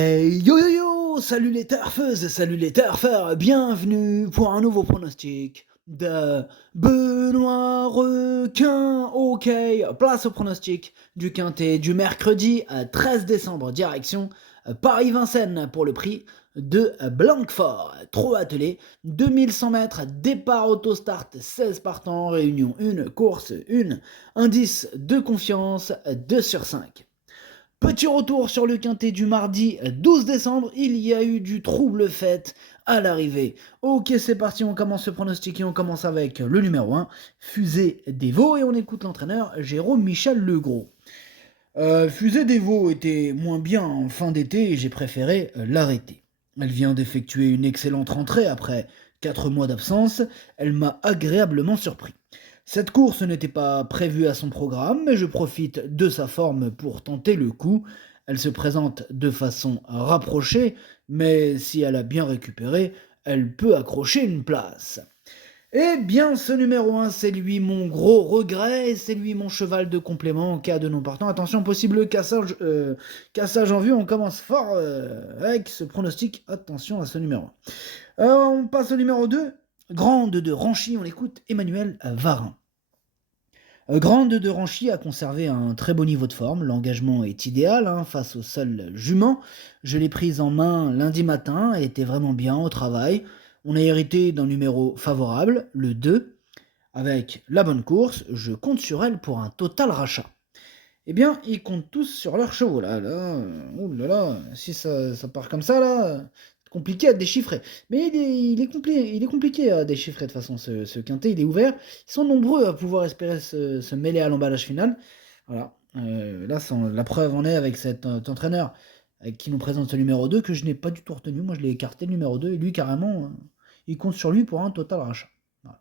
Yo yo yo! Salut les turfeuses, salut les turfeurs, bienvenue pour un nouveau pronostic de Benoît Requin. Ok, place au pronostic du quintet du mercredi 13 décembre, direction Paris-Vincennes pour le prix de Blanquefort. Trop attelé, 2100 mètres, départ autostart, 16 partants, réunion 1, course 1, indice de confiance 2 sur 5. Petit retour sur le quintet du mardi 12 décembre, il y a eu du trouble fait à l'arrivée. Ok, c'est parti, on commence ce pronostic et on commence avec le numéro 1, Fusée des Veaux, et on écoute l'entraîneur Jérôme Michel Legros. Fusée des Veaux était moins bien en fin d'été et j'ai préféré l'arrêter. Elle vient d'effectuer une excellente rentrée après 4 mois d'absence, elle m'a agréablement surpris. Cette course n'était pas prévue à son programme, mais je profite de sa forme pour tenter le coup. Elle se présente de façon rapprochée, mais si elle a bien récupéré, elle peut accrocher une place. Eh bien, ce numéro 1, c'est lui mon gros regret, et c'est lui mon cheval de complément en cas de non partant. Attention, possible cassage en vue, on commence fort avec ce pronostic. Attention à ce numéro 1. On passe au numéro 2, Grande de Ranchy, on écoute Emmanuel Varin. Grande de Ranchy a conservé un très beau niveau de forme, l'engagement est idéal face au seul jument. Je l'ai prise en main lundi matin, elle était vraiment bien au travail. On a hérité d'un numéro favorable, le 2. Avec la bonne course, je compte sur elle pour un total rachat. Eh bien, ils comptent tous sur leurs chevaux, ouh là là, si ça part comme ça, là, compliqué à déchiffrer. Mais il est compliqué à déchiffrer de toute façon, ce quintet, il est ouvert. Ils sont nombreux à pouvoir espérer se mêler à l'emballage final. Voilà, là, la preuve en est avec cet entraîneur qui nous présente ce numéro 2 que je n'ai pas du tout retenu. Moi, je l'ai écarté, le numéro 2, et lui, carrément, il compte sur lui pour un total rachat. Voilà.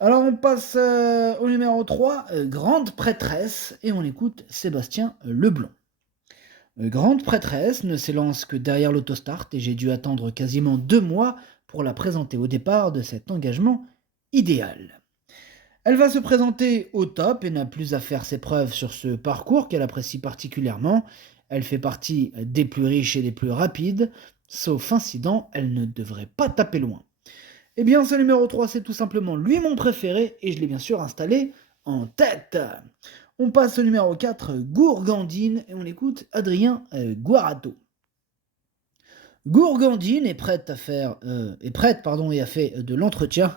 Alors on passe au numéro 3, Grande Prêtresse, et on écoute Sébastien Leblond. Grande Prêtresse ne s'élance que derrière l'autostart et j'ai dû attendre quasiment 2 mois pour la présenter au départ de cet engagement idéal. Elle va se présenter au top et n'a plus à faire ses preuves sur ce parcours qu'elle apprécie particulièrement. Elle fait partie des plus riches et des plus rapides. Sauf incident, elle ne devrait pas taper loin. Eh bien, ce numéro 3, c'est tout simplement lui mon préféré, et je l'ai bien sûr installé en tête. On passe au numéro 4, Gourgandine, et on écoute Adrien Guarato. Gourgandine est prête et a fait de l'entretien.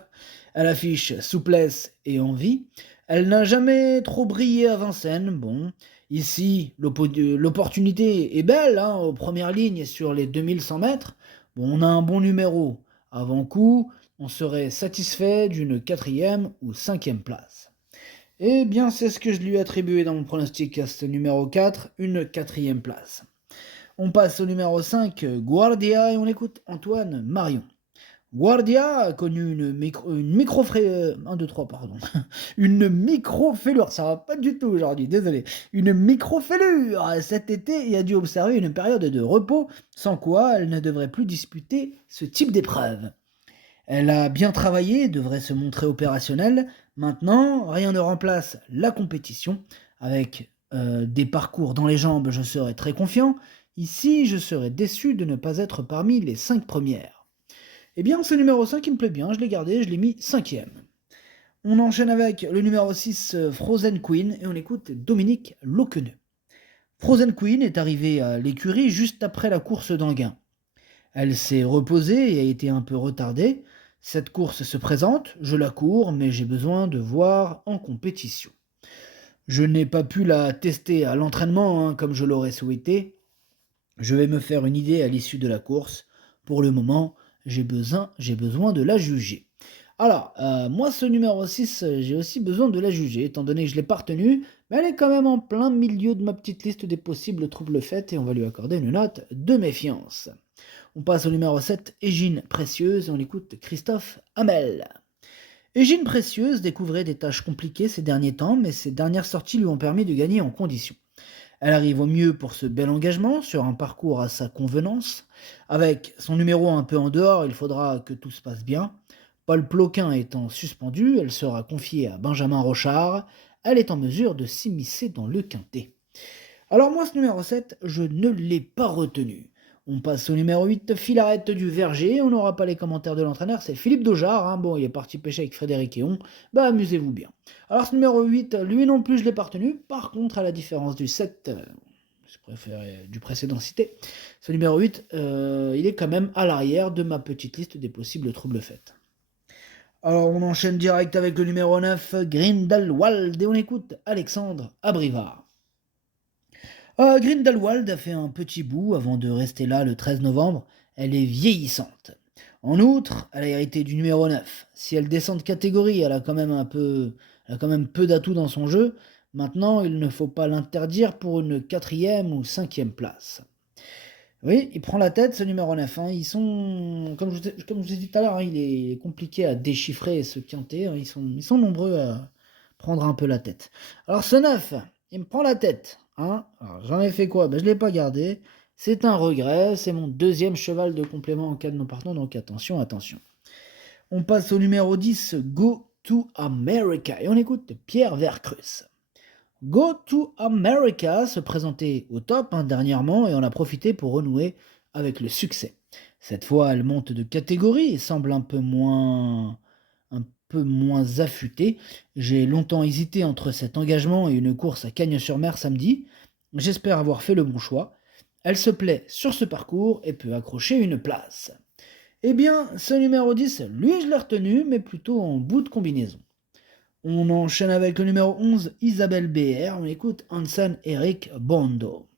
Elle affiche souplesse et envie. Elle n'a jamais trop brillé à Vincennes. Bon, ici, l'opportunité est belle, aux premières lignes sur les 2100 mètres. Bon, on a un bon numéro. Avant coup, on serait satisfait d'une 4e ou 5e place. Eh bien, c'est ce que je lui ai attribué dans mon pronostic à ce numéro 4, une 4e place. On passe au numéro 5, Guardia, et on écoute Antoine Marion. Guardia a connu une une microfêlure, ça va pas du tout aujourd'hui, désolé, une microfêlure cet été et a dû observer une période de repos, sans quoi elle ne devrait plus disputer ce type d'épreuve. Elle a bien travaillé, devrait se montrer opérationnelle. Maintenant, rien ne remplace la compétition. Avec des parcours dans les jambes, je serai très confiant. Ici, je serais déçu de ne pas être parmi les 5 premières. Eh bien, ce numéro 5, il me plaît bien, je l'ai gardé, je l'ai mis 5e. On enchaîne avec le numéro 6, Frozen Queen, et on écoute Dominique Loqueneux. Frozen Queen est arrivée à l'écurie juste après la course d'Anguin. Elle s'est reposée et a été un peu retardée. Cette course se présente, je la cours, mais j'ai besoin de voir en compétition. Je n'ai pas pu la tester à l'entraînement comme je l'aurais souhaité. Je vais me faire une idée à l'issue de la course. Pour le moment, j'ai besoin de la juger. Alors, moi, ce numéro 6, j'ai aussi besoin de la juger, étant donné que je ne l'ai pas retenue, mais elle est quand même en plein milieu de ma petite liste des possibles troubles faits et on va lui accorder une note de méfiance. On passe au numéro 7, Égine Précieuse, et on écoute Christophe Hamel. Égine Précieuse découvrait des tâches compliquées ces derniers temps, mais ses dernières sorties lui ont permis de gagner en condition. Elle arrive au mieux pour ce bel engagement, sur un parcours à sa convenance. Avec son numéro un peu en dehors, il faudra que tout se passe bien. Paul Ploquin étant suspendu, elle sera confiée à Benjamin Rochard. Elle est en mesure de s'immiscer dans le quintet. Alors moi, ce numéro 7, je ne l'ai pas retenu. On passe au numéro 8, Filarette du Verger. On n'aura pas les commentaires de l'entraîneur, c'est Philippe Dojard, hein. Bon, il est parti pêcher avec Frédéric Héon. Bah, amusez-vous bien. Alors ce numéro 8, lui non plus, je ne l'ai pas retenu. Par contre, à la différence du 7, je préfère du précédent cité, ce numéro 8, il est quand même à l'arrière de ma petite liste des possibles troubles faits. Alors on enchaîne direct avec le numéro 9, Grindelwald, et on écoute Alexandre Abrivard. Grindelwald a fait un petit bout avant de rester là le 13 novembre. Elle est vieillissante. En outre, elle a hérité du numéro 9. Si elle descend de catégorie, elle a quand même peu d'atouts dans son jeu. Maintenant, il ne faut pas l'interdire pour une 4e ou 5e place. Oui, il prend la tête, ce numéro 9. Hein. Ils sont, comme je vous ai dit tout à l'heure, hein, il est compliqué à déchiffrer ce quintet. Hein. Ils sont nombreux à prendre un peu la tête. Alors ce 9, il me prend la tête. Hein. Alors, j'en ai fait quoi? Ben, je ne l'ai pas gardé. C'est un regret. C'est mon deuxième cheval de complément en cas de non partant. Donc attention, attention. On passe au numéro 10, Go to America. Et on écoute Pierre Vercruz. Go to America se présentait au top dernièrement et on a profité pour renouer avec le succès. Cette fois, elle monte de catégorie et semble un peu moins affûtée. J'ai longtemps hésité entre cet engagement et une course à Cagnes-sur-Mer samedi. J'espère avoir fait le bon choix. Elle se plaît sur ce parcours et peut accrocher une place. Eh bien, ce numéro 10, lui je l'ai retenu, mais plutôt en bout de combinaison. On enchaîne avec le numéro 11, Isabelle BR. On écoute Hansen Eric Bondo.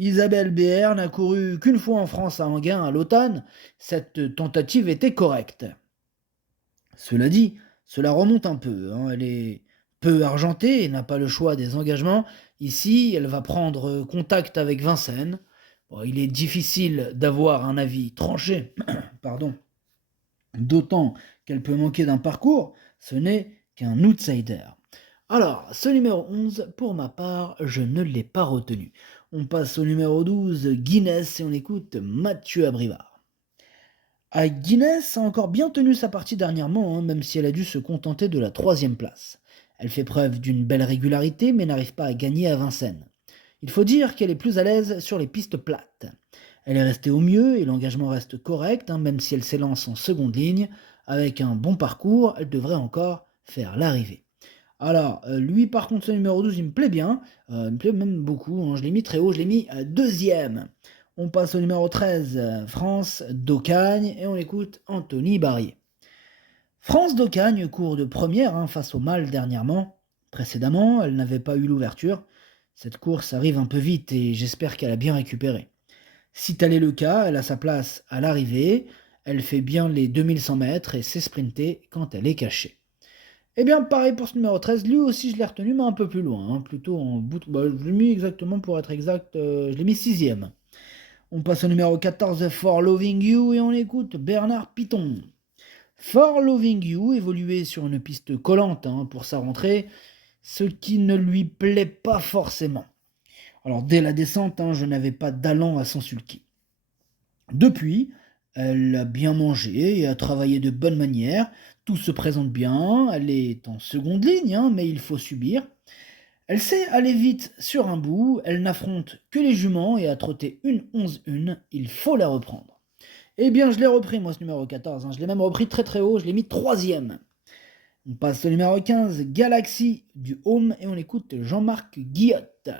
Isabelle BR n'a couru qu'une fois en France à Enghien à l'automne. Cette tentative était correcte. Cela dit, cela remonte un peu. Hein. Elle est peu argentée et n'a pas le choix des engagements. Ici, elle va prendre contact avec Vincennes. Bon, il est difficile d'avoir un avis tranché, pardon, d'autant qu'elle peut manquer d'un parcours. Ce n'est qu'un outsider. Alors, ce numéro 11, pour ma part, je ne l'ai pas retenu. On passe au numéro 12, Guinness, et on écoute Mathieu Abrivard. Guinness a encore bien tenu sa partie dernièrement, même si elle a dû se contenter de la 3e place. Elle fait preuve d'une belle régularité, mais n'arrive pas à gagner à Vincennes. Il faut dire qu'elle est plus à l'aise sur les pistes plates. Elle est restée au mieux et l'engagement reste correct, même si elle s'élance en seconde ligne. Avec un bon parcours, elle devrait encore faire l'arrivée. Alors, lui par contre, ce numéro 12, il me plaît bien, il me plaît même beaucoup, hein. Je l'ai mis très haut, je l'ai mis 2e. On passe au numéro 13, France d'Ocagne, et on écoute Anthony Barrier. France d'Ocagne court de première face au mâle dernièrement. Précédemment, elle n'avait pas eu l'ouverture. Cette course arrive un peu vite et j'espère qu'elle a bien récupéré. Si tel est le cas, elle a sa place à l'arrivée, elle fait bien les 2100 mètres et sait sprinter quand elle est cachée. Eh bien, pareil pour ce numéro 13, lui aussi je l'ai retenu, mais un peu plus loin, plutôt en bout de... je l'ai mis exactement, pour être exact, je l'ai mis 6e. On passe au numéro 14, For Loving You, et on écoute Bernard Piton. For Loving You évoluait sur une piste collante pour sa rentrée, ce qui ne lui plaît pas forcément. Alors dès la descente, je n'avais pas d'allant à s'en sulquer. Depuis, elle a bien mangé et a travaillé de bonne manière. Tout se présente bien, elle est en seconde ligne, mais il faut subir. Elle sait aller vite sur un bout, elle n'affronte que les juments et a trotté une 11-1, il faut la reprendre. Eh bien, je l'ai repris, moi, ce numéro 14. Je l'ai même repris très très haut, je l'ai mis 3e. On passe au numéro 15, Galaxy du Home, et on écoute Jean-Marc Guillotte.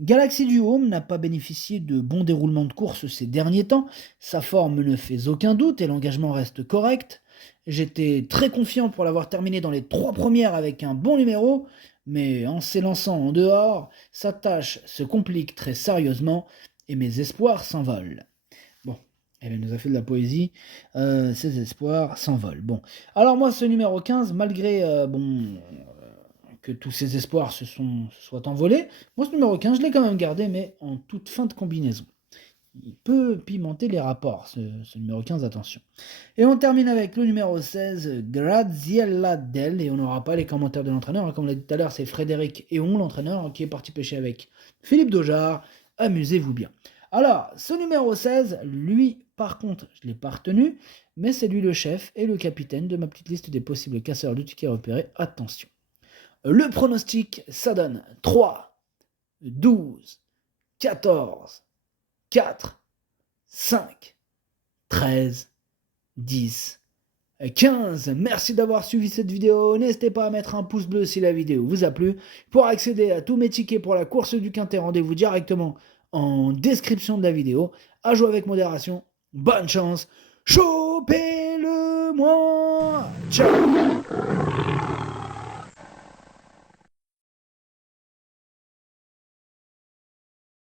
Galaxy du Home n'a pas bénéficié de bons déroulements de course ces derniers temps, sa forme ne fait aucun doute et l'engagement reste correct. J'étais très confiant pour l'avoir terminé dans les 3 premières avec un bon numéro, mais en s'élançant en dehors, sa tâche se complique très sérieusement et mes espoirs s'envolent. Bon, elle nous a fait de la poésie, ses espoirs s'envolent. Bon, alors moi ce numéro 15, malgré que tous ses espoirs se soient envolés, moi ce numéro 15, je l'ai quand même gardé, mais en toute fin de combinaison. Il peut pimenter les rapports, ce numéro 15, attention. Et on termine avec le numéro 16, Graziella Del, et on n'aura pas les commentaires de l'entraîneur, comme on l'a dit tout à l'heure, c'est Frédéric Héon, l'entraîneur, qui est parti pêcher avec Philippe Dojard. Amusez-vous bien. Alors, ce numéro 16, lui, par contre, je ne l'ai pas retenu, mais c'est lui le chef et le capitaine de ma petite liste des possibles casseurs de tickets repérés. Attention. Le pronostic, ça donne 3, 12, 14, 4, 5, 13, 10, 15. Merci d'avoir suivi cette vidéo. N'hésitez pas à mettre un pouce bleu si la vidéo vous a plu. Pour accéder à tous mes tickets pour la course du Quintet, rendez-vous directement en description de la vidéo. À jouer avec modération. Bonne chance. Chopez-le moi. Ciao.